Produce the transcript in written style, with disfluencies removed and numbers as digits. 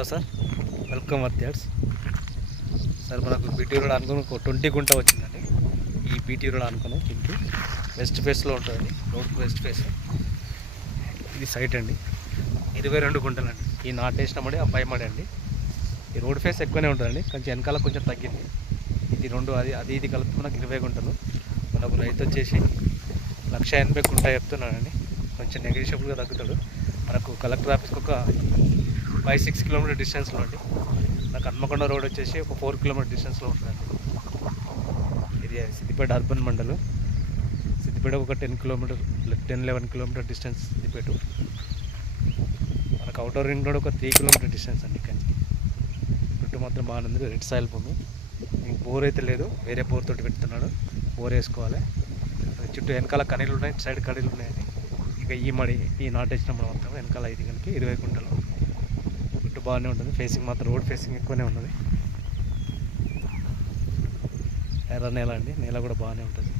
Hello sir, welcome వర్త్యార్డ్స్. Sir మనకు BT road అనుకుని 20 గుంట వచ్చిందండి. ఈ బీటీ రోడ్ అనుకుని ఇంటి వెస్ట్ ఫేస్లో ఉంటుందండి. రోడ్ వెస్ట్ ఫేస్ ఇది సైట్ అండి. 22 గుంటలండి. ఈ నాటేసినామడి ఆ పై మడి అండి. ఈ రోడ్ ఫేస్ ఎక్కువనే ఉంటుందండి, కొంచెం వెనకాల కొంచెం తగ్గింది. ఇది రెండు ఇది కలిపి మనకు 20 గుంటలు. మనకు రైతు వచ్చేసి 1,80,000 గుంట చెప్తున్నాడండి. కొంచెం నెగిషియబుల్గా తగ్గుతాడు. మనకు కలెక్టర్ ఆఫీస్కి ఒక 5-6 కిలోమీటర్ డిస్టెన్స్లో అండి. నాకు హన్మకొండ రోడ్ వచ్చేసి ఒక 4 కిలోమీటర్ డిస్టెన్స్లో ఉంటుందండి. ఇది సిద్దిపేట అర్బన్ మండలం. సిద్దిపేట ఒక 10-11 కిలోమీటర్ డిస్టెన్స్ సిద్దిపేట. మనకు అవుటర్ రింగ్ రోడ్ ఒక 3 కిలోమీటర్ డిస్టెన్స్ అండి. కానీ చుట్టూ మాత్రం బాగానే ఉంది. రెడ్ సాయిల్ భూమి. ఇంక బోర్ అయితే లేదు, వేరే బోర్ తోటి పెడుతున్నాడు. బోర్ వేసుకోవాలి. చుట్టూ వెనకాల కనీలు ఉన్నాయి, సైడ్ కనీలు ఉన్నాయండి. ఇక ఈ నాటేసిన మనం మొత్తం వెనకాల 5 గంటకి 20 గుంటలు. చుట్టూ బాగానే ఉంటుంది. ఫేసింగ్ మాత్రం రోడ్ ఫేసింగ్ ఎక్కువనే ఉన్నది. ఎర్ర నేల అండి, నేల కూడా బాగానే ఉంటుంది.